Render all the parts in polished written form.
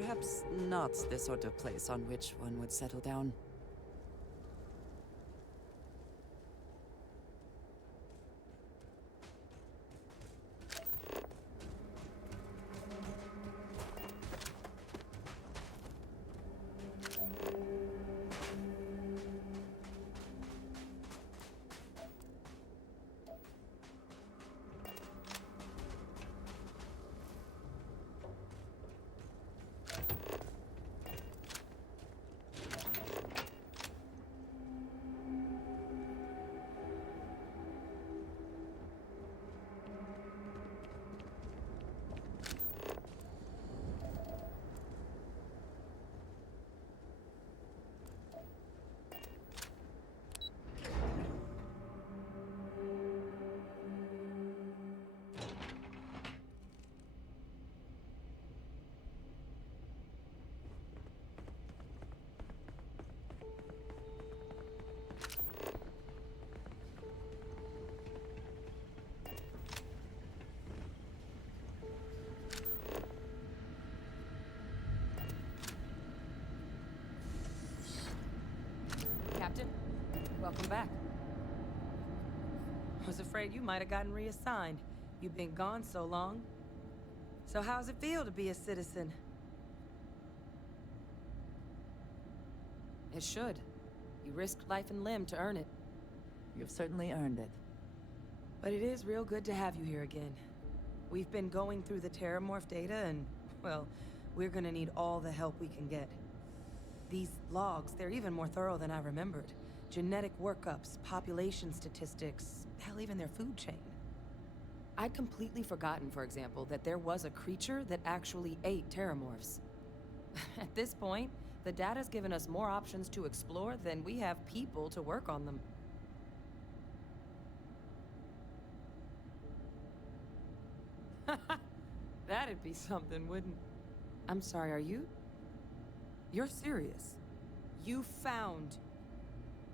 Perhaps not the sort of place on which one would settle down. Captain, welcome back. I was afraid you might have gotten reassigned. You've been gone so long. So how's it feel to be a citizen? It should. You risked life and limb to earn it. You've certainly earned it. But it is real good to have you here again. We've been going through the terrormorph data and, well, we're gonna need all the help we can get. These logs, they're even more thorough than I remembered. Genetic workups, population statistics, hell, even their food chain. I'd completely forgotten, for example, that there was a creature that actually ate terrormorphs. At this point, the data's given us more options to explore than we have people to work on them. That'd be something, wouldn't... I'm sorry, are you... You're serious? You found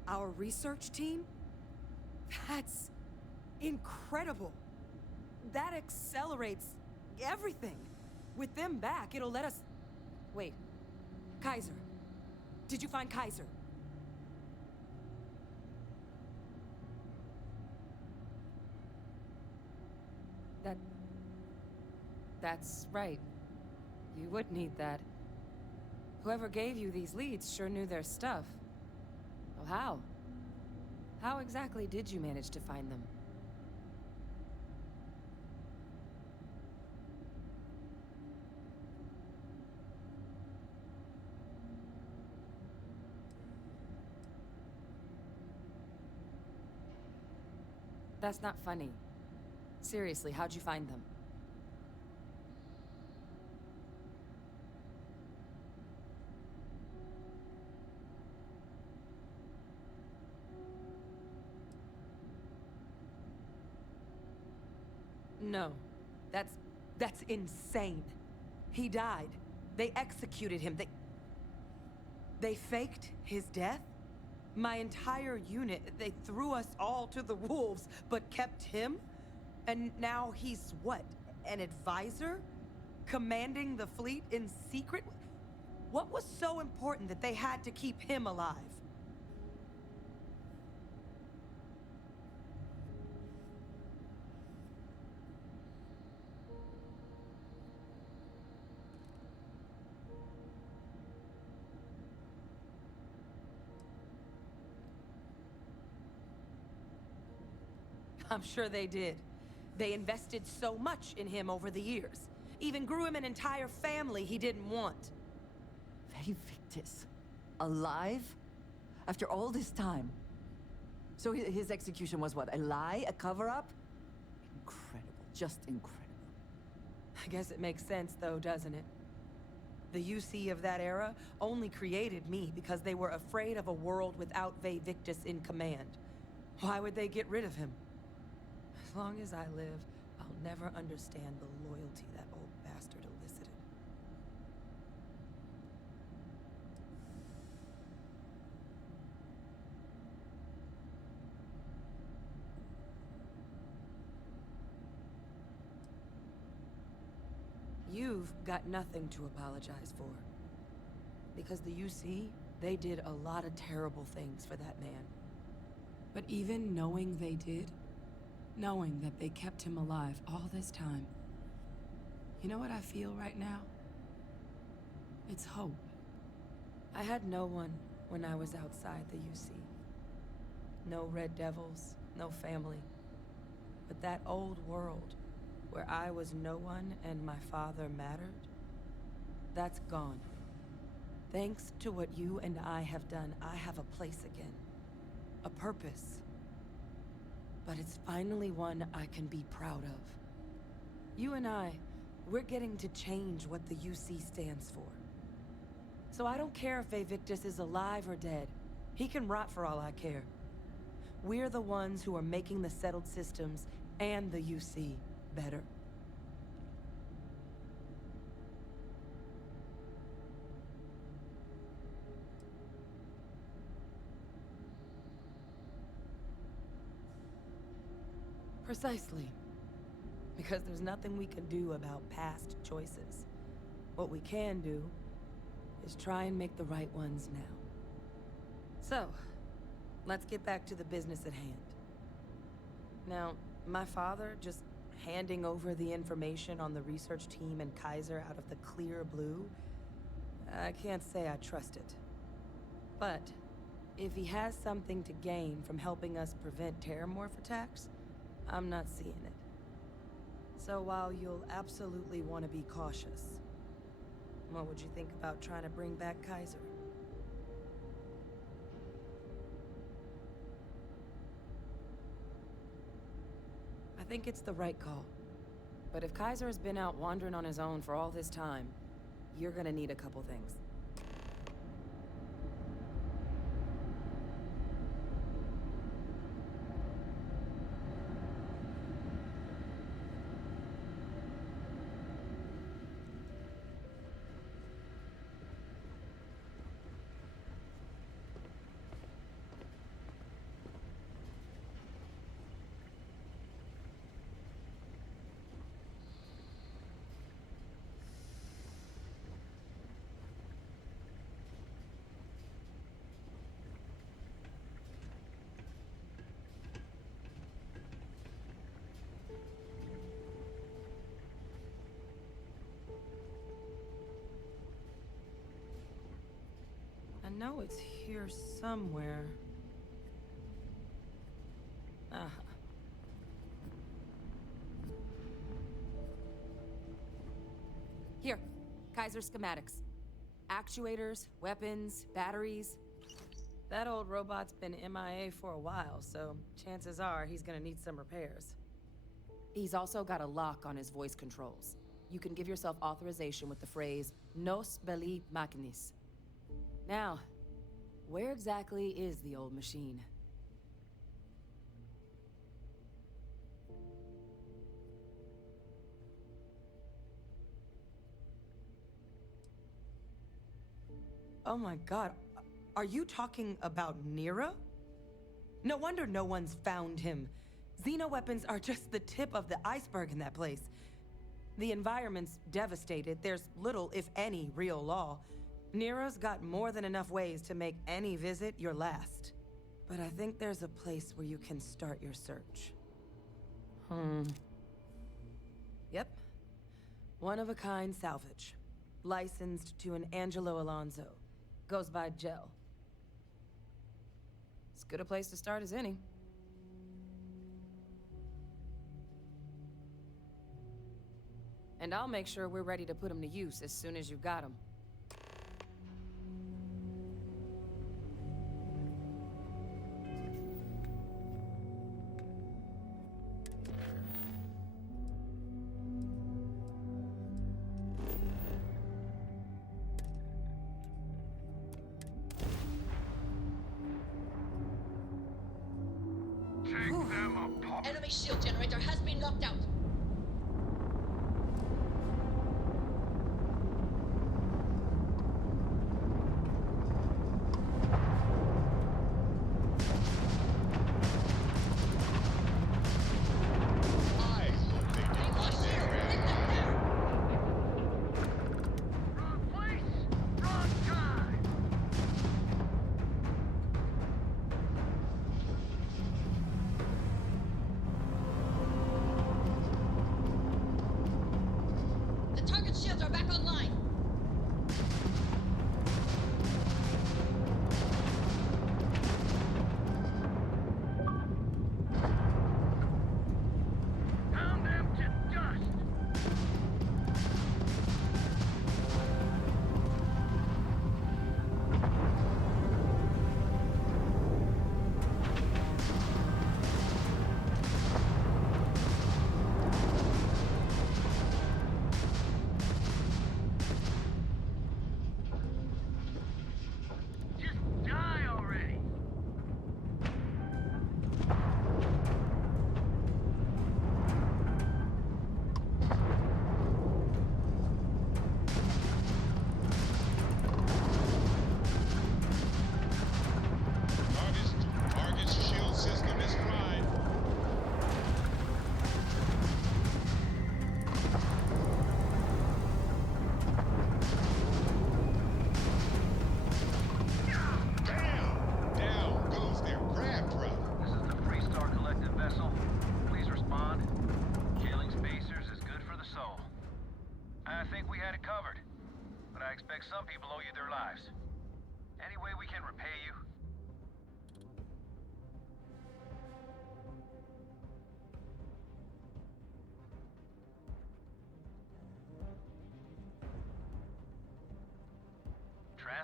our research team? That's incredible. That accelerates everything. With them back, it'll let us... Wait. Kaiser. Did you find Kaiser? That's right. You would need that. Whoever gave you these leads sure knew their stuff. Well, how? How exactly did you manage to find them? That's not funny. Seriously, how'd you find them? No. That's insane. He died. They executed him. They faked his death? My entire unit, they threw us all to the wolves, but kept him? And now he's what? An advisor? Commanding the fleet in secret? What was so important that they had to keep him alive? I'm sure they did. They invested so much in him over the years. Even grew him an entire family he didn't want. Victus. Alive? After all this time? So his execution was what? A lie? A cover-up? Incredible. Just incredible. I guess it makes sense though, doesn't it? The UC of that era only created me because they were afraid of a world without Victus in command. Why would they get rid of him? As long as I live, I'll never understand the loyalty that old bastard elicited. You've got nothing to apologize for. Because the UC, they did a lot of terrible things for that man. But even knowing they did, knowing that they kept him alive all this time, you know what I feel right now? It's hope. I had no one when I was outside the UC. No Red Devils, no family. But that old world, where I was no one and my father mattered, that's gone. Thanks to what you and I have done, I have a place again. A purpose. But it's finally one I can be proud of. You and I, we're getting to change what the UC stands for. So I don't care if Evictus is alive or dead. He can rot for all I care. We're the ones who are making the settled systems and the UC better. Precisely. Because there's nothing we can do about past choices. What we can do is try and make the right ones now. So, let's get back to the business at hand. Now, my father just handing over the information on the research team and Kaiser out of the clear blue, I can't say I trust it. But if he has something to gain from helping us prevent terrormorph attacks, I'm not seeing it. So while you'll absolutely want to be cautious, what would you think about trying to bring back Kaiser? I think it's the right call. But if Kaiser has been out wandering on his own for all this time, you're gonna need a couple things. I know it's here somewhere. Ah. Here, Kaiser schematics. Actuators, weapons, batteries. That old robot's been MIA for a while, so chances are he's gonna need some repairs. He's also got a lock on his voice controls. You can give yourself authorization with the phrase, Nos belli machinis. Now, where exactly is the old machine? Oh my god, are you talking about Nira? No wonder no one's found him. Xenoweapons are just the tip of the iceberg in that place. The environment's devastated. There's little, if any, real law. Nero's got more than enough ways to make any visit your last. But I think there's a place where you can start your search. Yep. One-of-a-kind salvage. Licensed to an Angelo Alonso. Goes by Gel. As good a place to start as any. And I'll make sure we're ready to put him to use as soon as you got him. Enemy shield generator has been knocked out.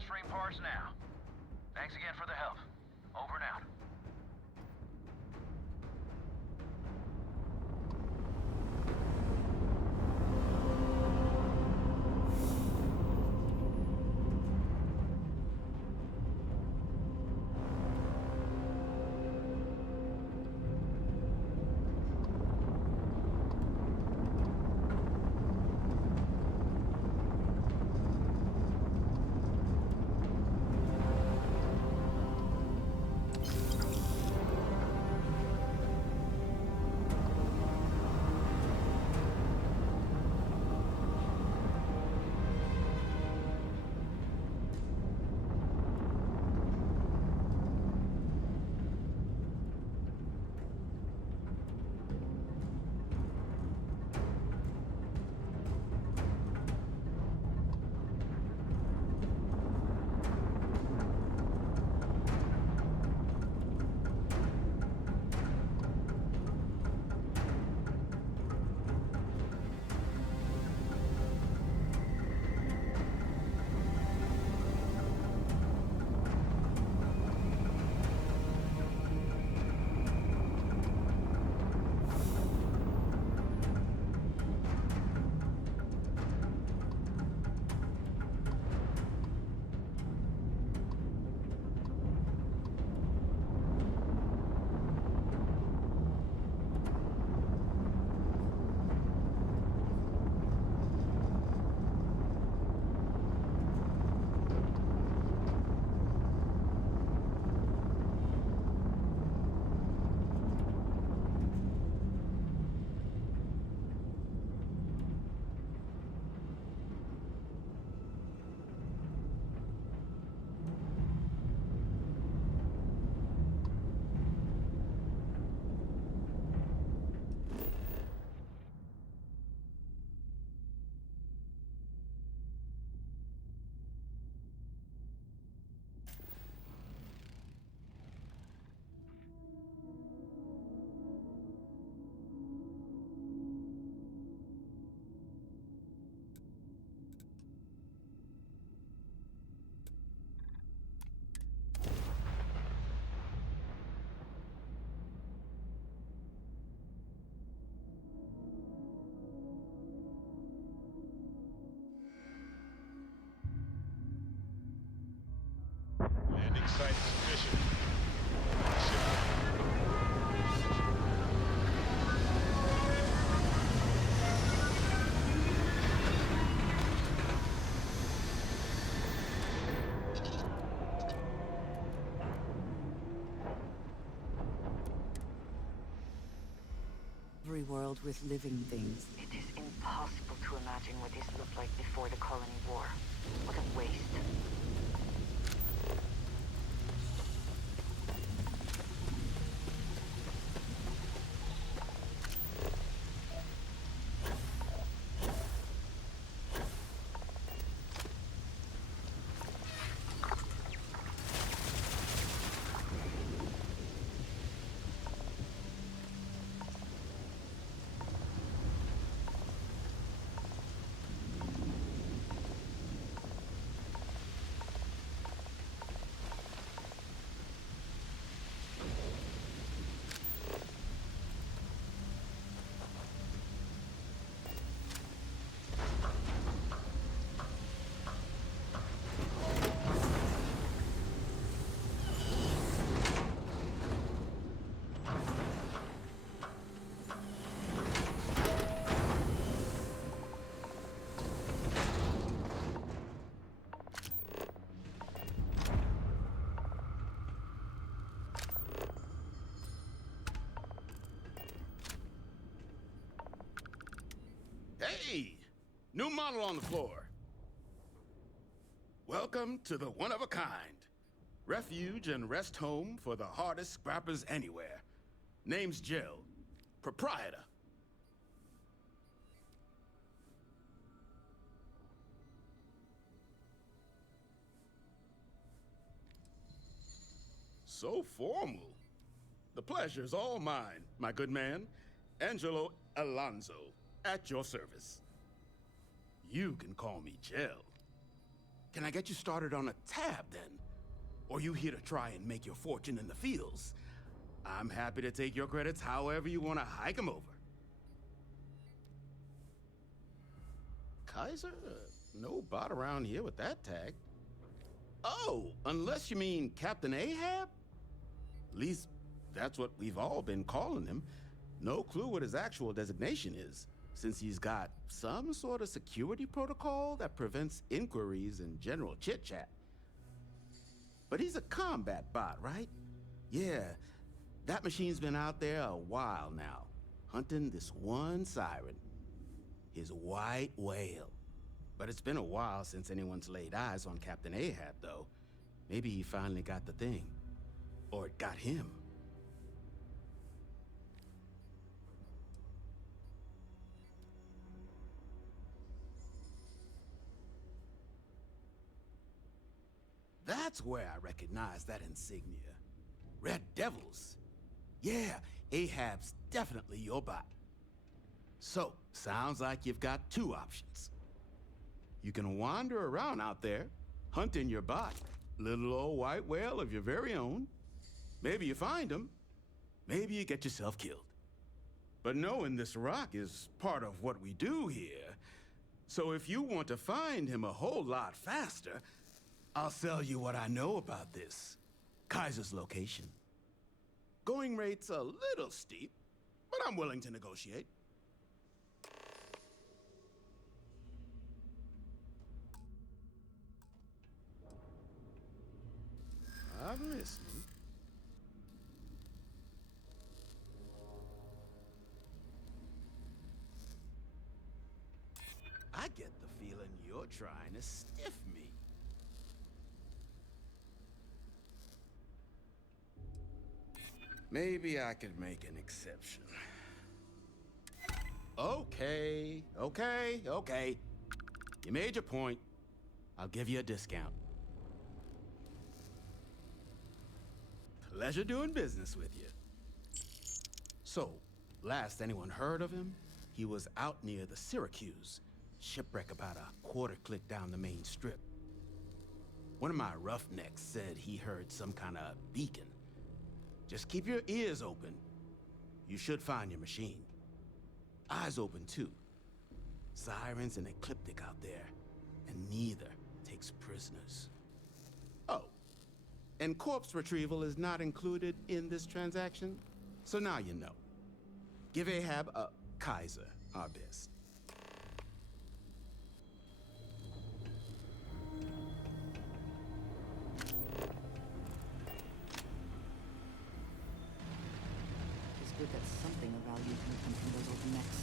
transferring parts now. Thanks again for the help. Over and out. Landing site sufficient. Every world with living things. It is impossible to imagine what this looked like before the colony war. What a waste. Hey! New model on the floor. Welcome to the one-of-a-kind. Refuge and rest home for the hardest scrappers anywhere. Name's Jill. Proprietor. So formal. The pleasure's all mine, my good man. Angelo Alonso, at your service. You can call me Jill. Can I get you started on a tab, then? Or you here to try and make your fortune in the fields? I'm happy to take your credits however you want to hike them over. Kaiser? No bot around here with that tag. Oh, unless you mean Captain Ahab? At least, that's what we've all been calling him. No clue what his actual designation is, since he's got some sort of security protocol that prevents inquiries and general chit-chat. But he's a combat bot, right? Yeah, that machine's been out there a while now, hunting this one siren, his white whale. But it's been a while since anyone's laid eyes on Captain Ahab, though. Maybe he finally got the thing. Or it got him. That's where I recognize that insignia. Red Devils. Yeah, Ahab's definitely your bot. So, sounds like you've got two options. You can wander around out there, hunting your bot, little old white whale of your very own. Maybe you find him, maybe you get yourself killed. But knowing this rock is part of what we do here. So if you want to find him a whole lot faster, I'll sell you what I know about this. Kaiser's location. Going rate's a little steep, but I'm willing to negotiate. I'm listening. I get the feeling you're trying to stiff me. Maybe I could make an exception. Okay. You made your point. I'll give you a discount. Pleasure doing business with you. So, last anyone heard of him, he was out near the Syracuse, shipwreck about a quarter click down the main strip. One of my roughnecks said he heard some kind of beacon. Just keep your ears open. You should find your machine. Eyes open too. Sirens and Ecliptic out there, and neither takes prisoners. Oh, and corpse retrieval is not included in this transaction, so now you know. Give Ahab a Kaiser our best. It's good that something of value can come from those old necks.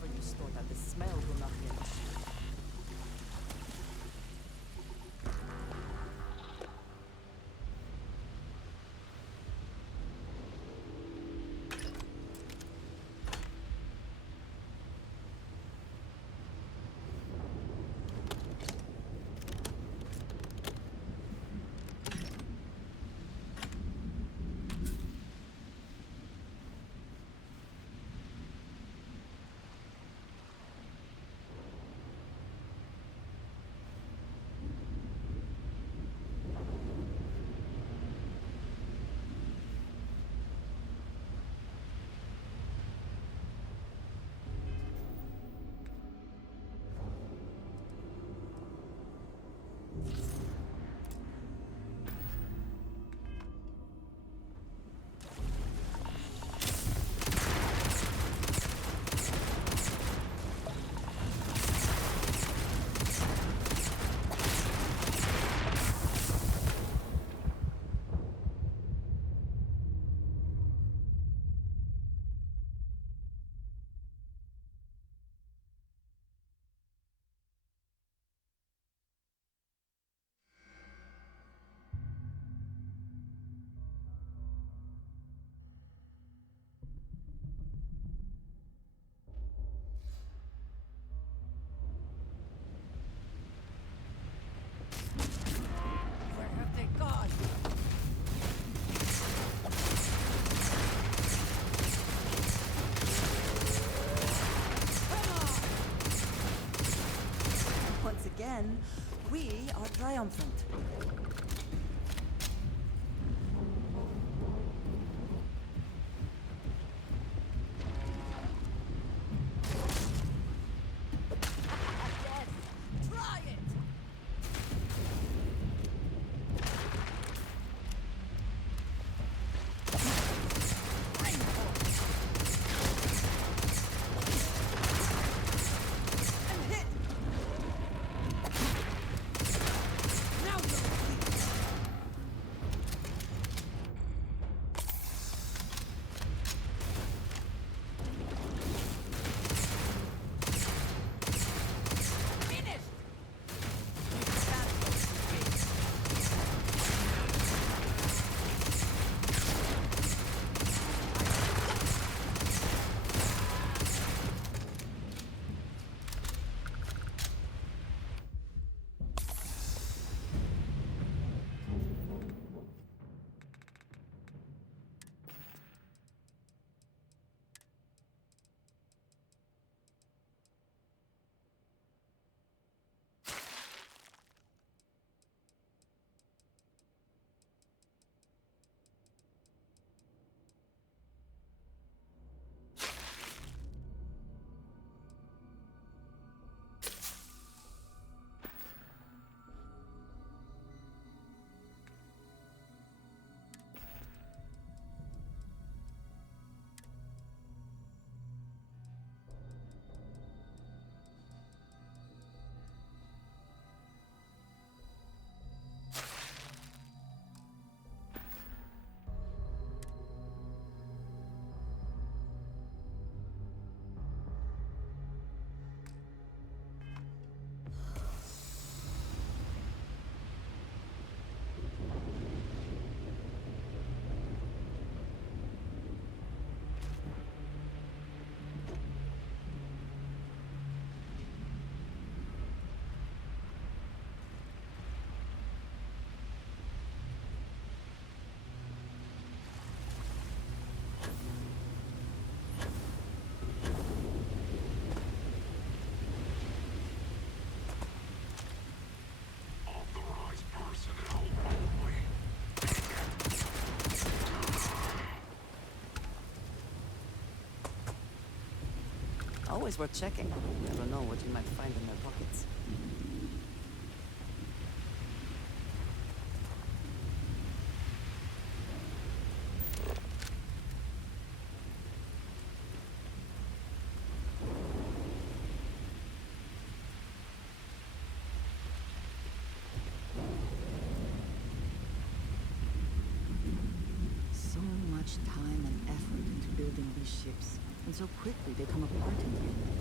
whatever you stored out, the smell will not be an issue. Where have they gone? Once again, we are triumphant. Yes! Try it! I'm hit! Now you're complete. Finished! Always worth checking. Never know what you might find in their pockets. So much time and effort into building these ships. And so quickly they come apart in the end.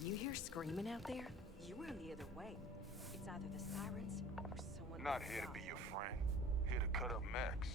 You hear screaming out there? You run the other way. It's either the sirens or someone. Not here to be your friend. Here to cut up mechs.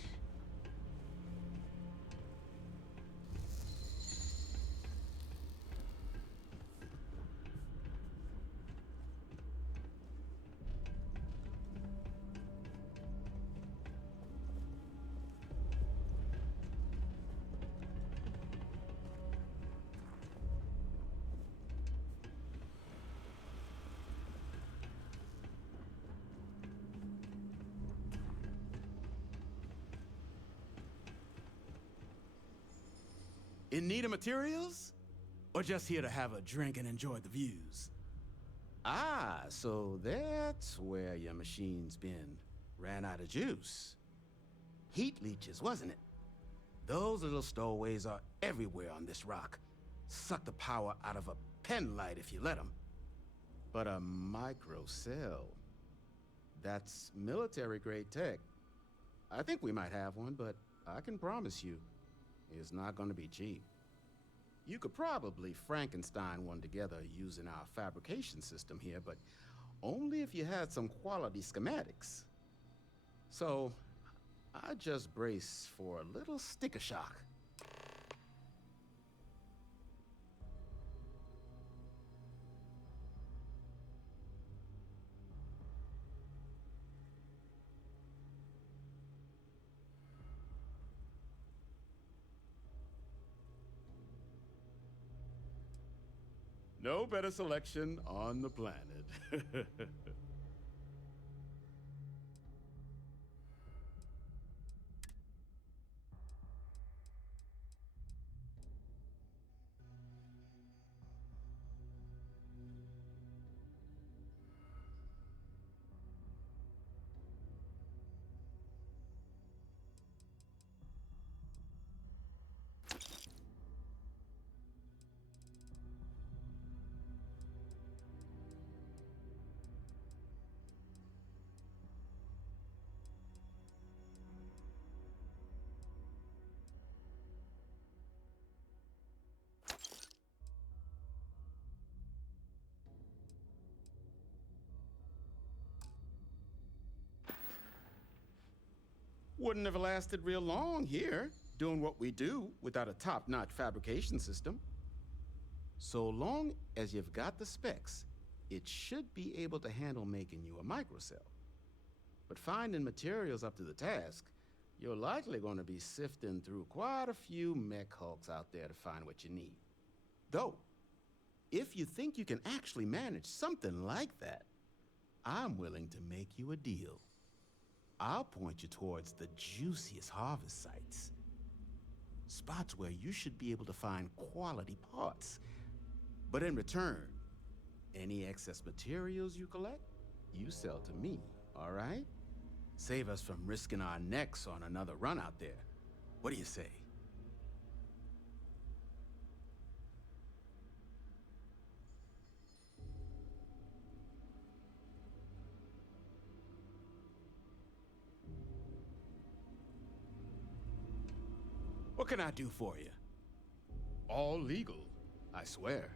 In need of materials? Or just here to have a drink and enjoy the views? Ah, so that's where your machine's been. Ran out of juice. Heat leeches, wasn't it? Those little stowaways are everywhere on this rock. Suck the power out of a pen light if you let them. But a microcell. That's military-grade tech. I think we might have one, but I can promise you, it's not going to be cheap. You could probably Frankenstein one together using our fabrication system here, but only if you had some quality schematics. So, I just brace for a little sticker shock. No better selection on the planet. Wouldn't have lasted real long here, doing what we do without a top-notch fabrication system. So long as you've got the specs, it should be able to handle making you a microcell. But finding materials up to the task, you're likely going to be sifting through quite a few mech hulks out there to find what you need. Though, if you think you can actually manage something like that, I'm willing to make you a deal. I'll point you towards the juiciest harvest sites. Spots where you should be able to find quality parts. But in return, any excess materials you collect, you sell to me, all right? Save us from risking our necks on another run out there. What do you say? What can I do for you? All legal, I swear.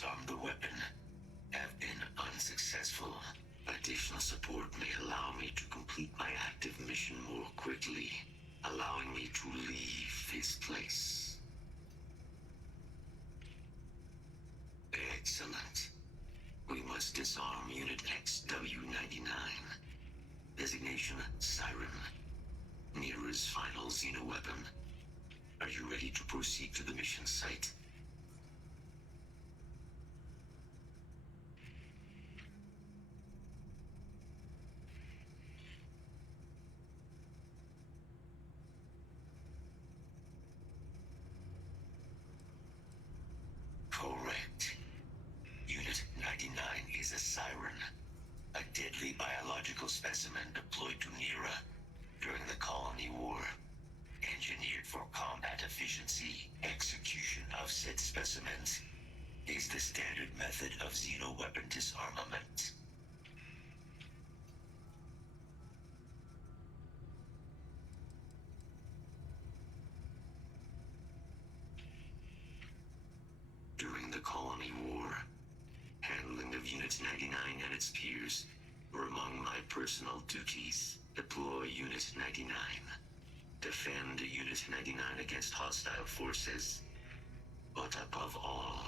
disarm the weapon have been unsuccessful. Additional support may allow me to complete my active mission more quickly, allowing me to leave this place. Excellent. We must disarm Unit XW-99. Designation Siren. Nearest final xenoweapon. Are you ready to proceed to the mission site? Correct. Unit 99 is a Siren, a deadly biological specimen deployed to Nera during the Colony War. Engineered for combat efficiency, execution of said specimens is the standard method of xenoweapon disarmament. During the Colony War, handling of Unit 99 and its peers were among my personal duties. Deploy Unit 99. Defend Unit 99 against hostile forces. But above all,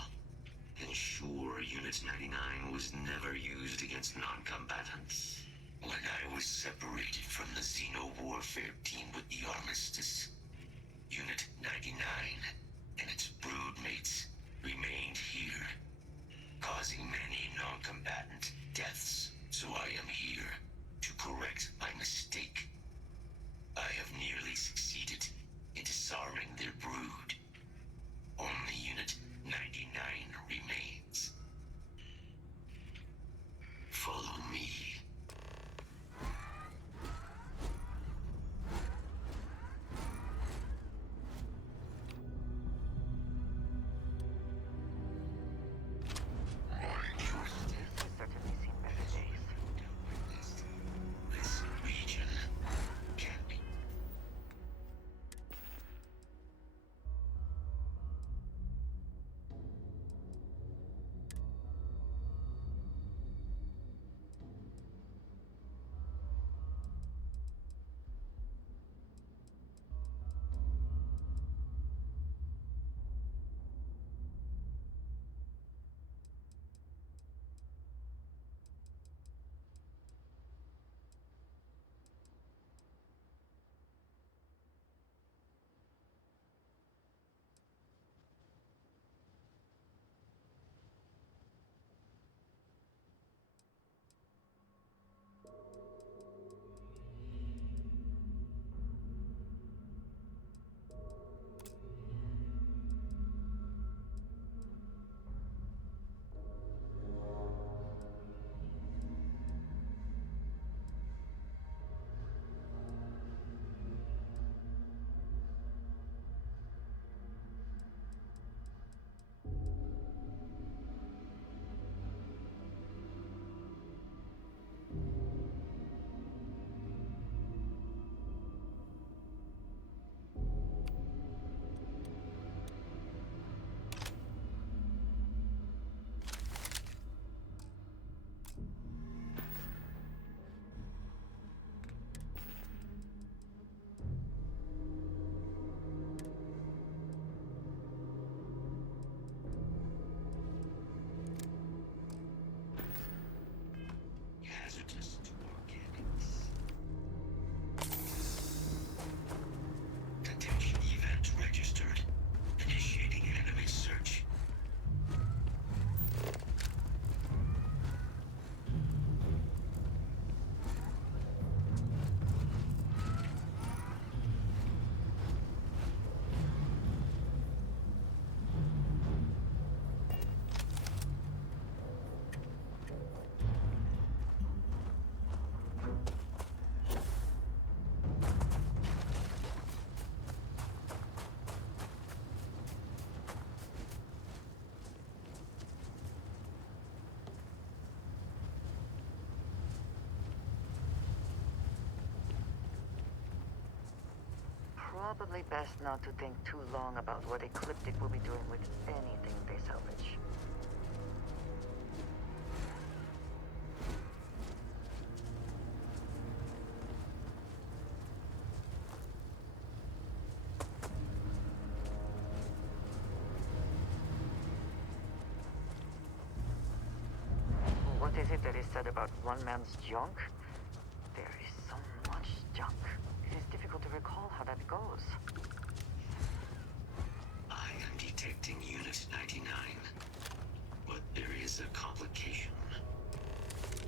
ensure Unit 99 was never used against non-combatants. When I was separated from the Xeno-warfare team with the Armistice, Unit 99 and its broodmates remained here, causing many non-combatant deaths. So I am here to correct my mistake. I have nearly succeeded in disarming their brood. Only Unit 99 remains. Follow me. Certainly seen better days. This region can be. Hazardous to organics. Detection event registered. Initiating enemy search. Probably best not to think too long about what Ecliptic will be doing with anything they salvage. said about one man's junk? There is so much junk. It is difficult to recall how that goes. I am detecting Unit 99. But there is a complication.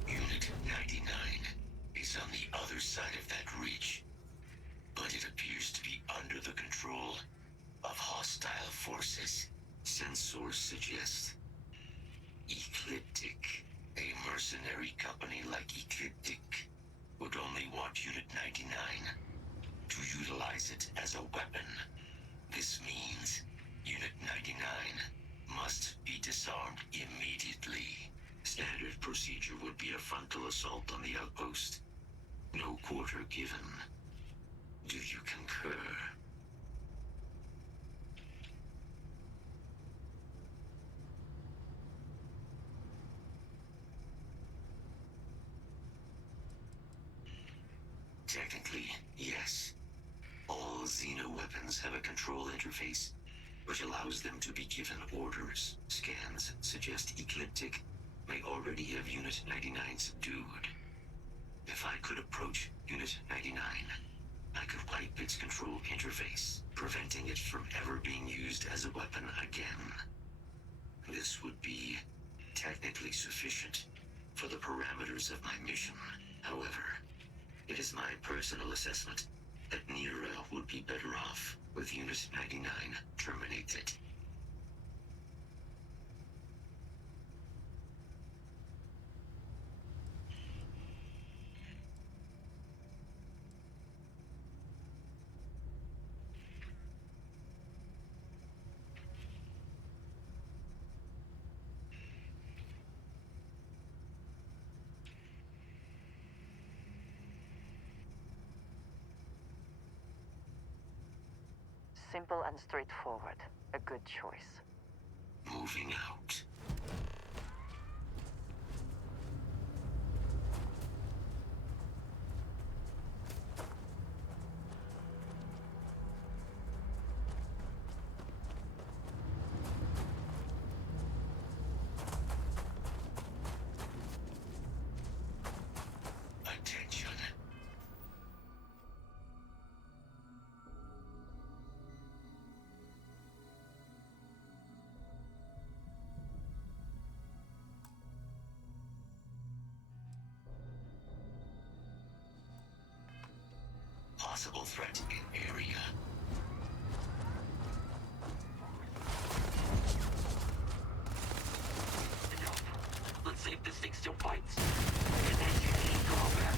Unit 99 is on the other side of that reach. But it appears to be under the control of hostile forces. Sensors suggest Ecliptic. A mercenary company like Ecliptic would only want Unit 99 to utilize it as a weapon. This means Unit 99 must be disarmed immediately. Standard procedure would be a frontal assault on the outpost. No quarter given. Do you concur? Technically, yes. All Xeno weapons have a control interface, which allows them to be given orders. Scans suggest Ecliptic may already have Unit 99 subdued. If I could approach Unit 99, I could wipe its control interface, preventing it from ever being used as a weapon again. This would be technically sufficient for the parameters of my mission. However, it is my personal assessment that Nira would be better off with Unit 99 terminated. Simple and straightforward. A good choice. Moving out. Attention. Possible threat in area. Enough. Let's see if this thing still bites. And then you need combat.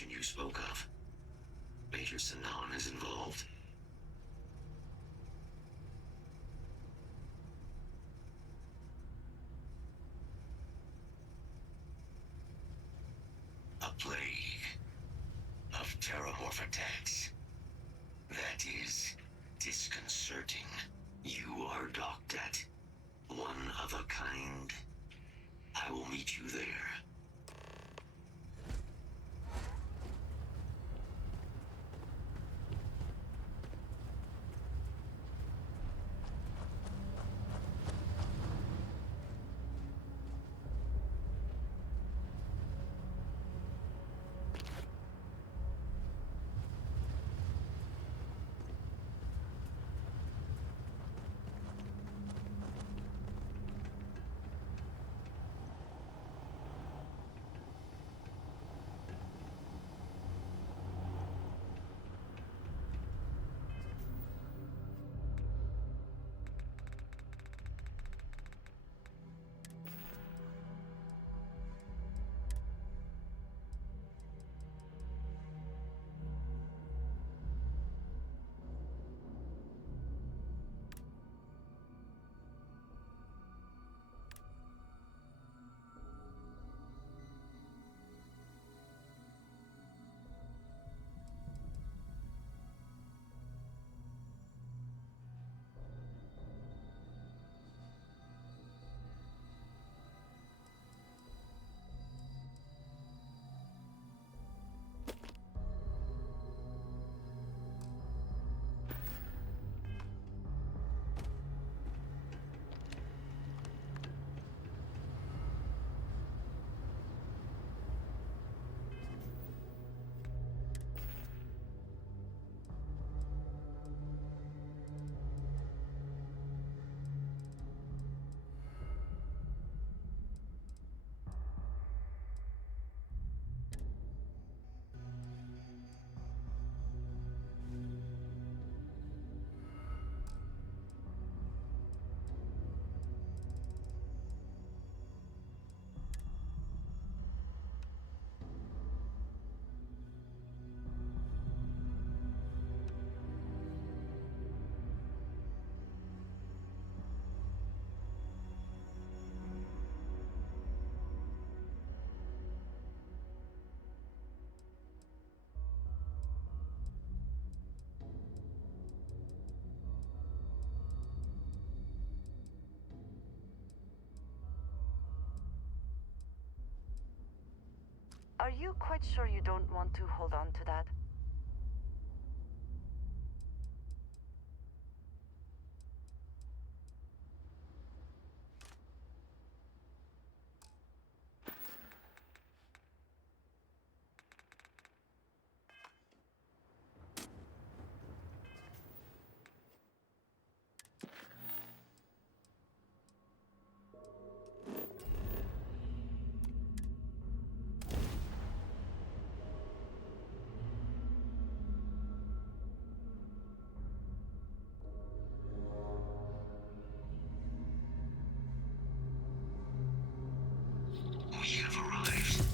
mission you spoke of. Major Sanan is involved. A plague of terrormorph attacks. That is disconcerting. You are docked at one of a kind. I will meet you there. Are you quite sure you don't want to hold on to that? We have arrived.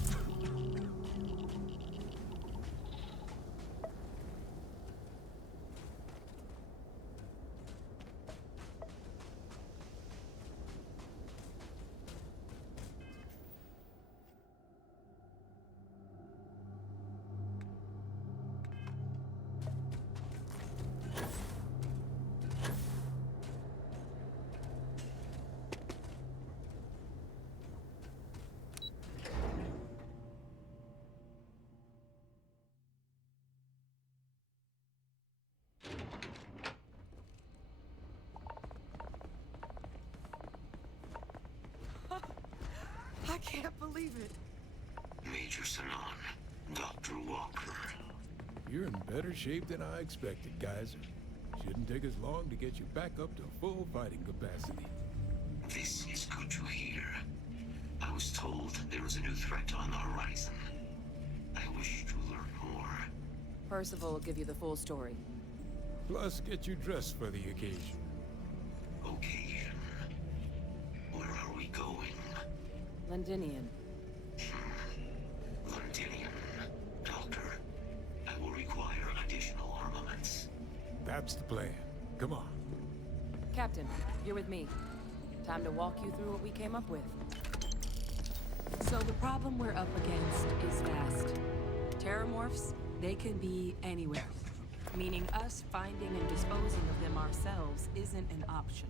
I can't believe it. Major Sanan, Dr. Walker. You're in better shape than I expected, Geyser. Shouldn't take us long to get you back up to full fighting capacity. This is good to hear. I was told there was a new threat on the horizon. I wish to learn more. Percival will give you the full story. Plus, get you dressed for the occasion. Occasion. Where are we going? Londinian. Londinian. Doctor. That's the plan. Come on. Captain, you're with me. Time to walk you through what we came up with. So the problem we're up against is vast. Terrormorphs, they can be anywhere. Meaning us finding and disposing of them ourselves isn't an option.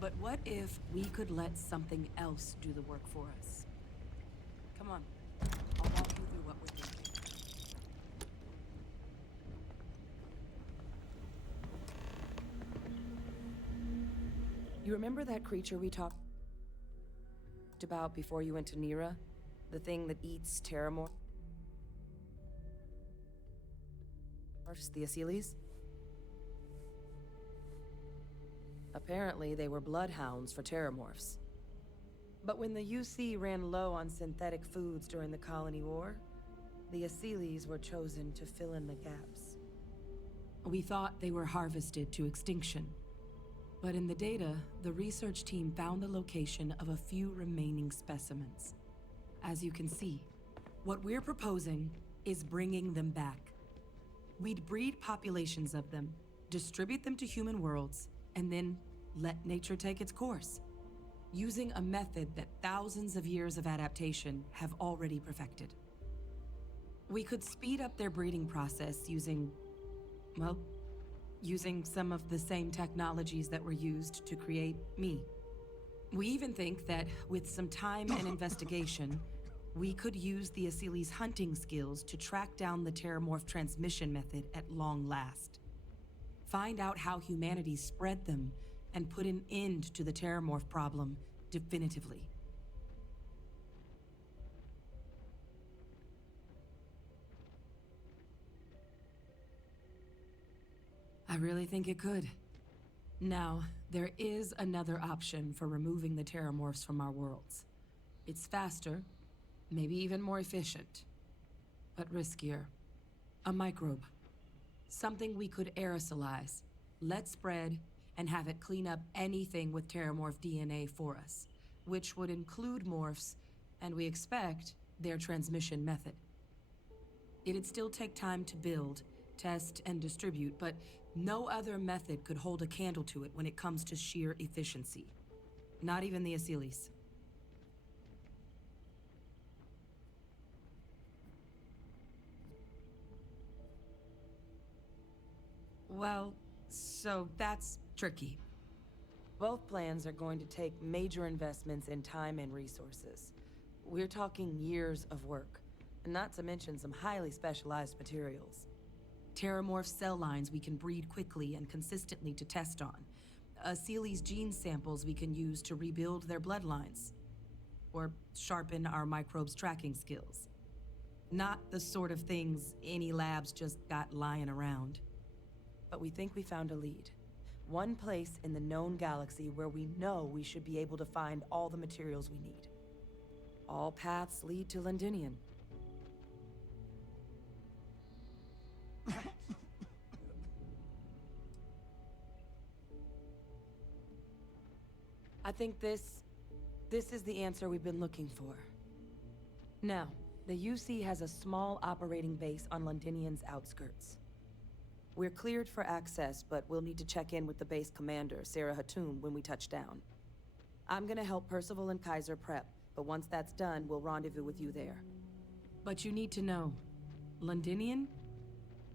But what if we could let something else do the work for us? Come on, I'll walk you through what we're thinking. You remember that creature we talked about before you went to Nira? The thing that eats terrormorphs? The Asylees? Apparently, they were bloodhounds for terrormorphs. But when the UC ran low on synthetic foods during the Colony War, the Asylees were chosen to fill in the gaps. We thought they were harvested to extinction. But in the data, the research team found the location of a few remaining specimens. As you can see, what we're proposing is bringing them back. We'd breed populations of them, distribute them to human worlds, and then let nature take its course, using a method that thousands of years of adaptation have already perfected. We could speed up their breeding process using some of the same technologies that were used to create me. We even think that with some time and investigation, we could use the Asylees' hunting skills to track down the terrormorph transmission method at long last. Find out how humanity spread them and put an end to the terrormorph problem definitively. I really think it could. Now, there is another option for removing the terrormorphs from our worlds. It's faster, maybe even more efficient, but riskier. A microbe. Something we could aerosolize, let spread, and have it clean up anything with terrormorph DNA for us, which would include morphs, and we expect their transmission method. It'd still take time to build, test, and distribute, but no other method could hold a candle to it when it comes to sheer efficiency. Not even the Asylees. Well, so that's tricky. Both plans are going to take major investments in time and resources. We're talking years of work, not to mention some highly specialized materials. Terrormorph cell lines we can breed quickly and consistently to test on. Asylees' gene samples we can use to rebuild their bloodlines. Or sharpen our microbes' tracking skills. Not the sort of things any labs just got lying around. But we think we found a lead. One place in the known galaxy where we know we should be able to find all the materials we need. All paths lead to Londinian. I think this is the answer we've been looking for. Now, the UC has a small operating base on Londinian's outskirts. We're cleared for access, but we'll need to check in with the base commander, Sarah Hatoum, when we touch down. I'm gonna help Percival and Kaiser prep, but once that's done, we'll rendezvous with you there. But you need to know, Londinian,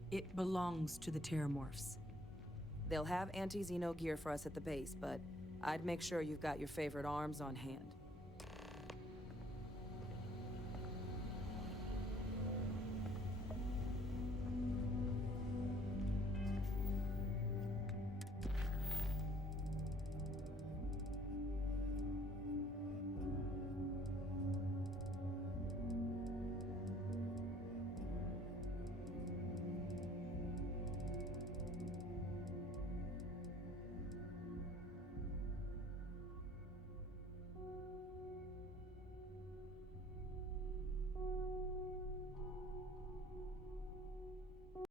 it belongs to the terrormorphs. They'll have anti-Xeno gear for us at the base, but I'd make sure you've got your favorite arms on hand.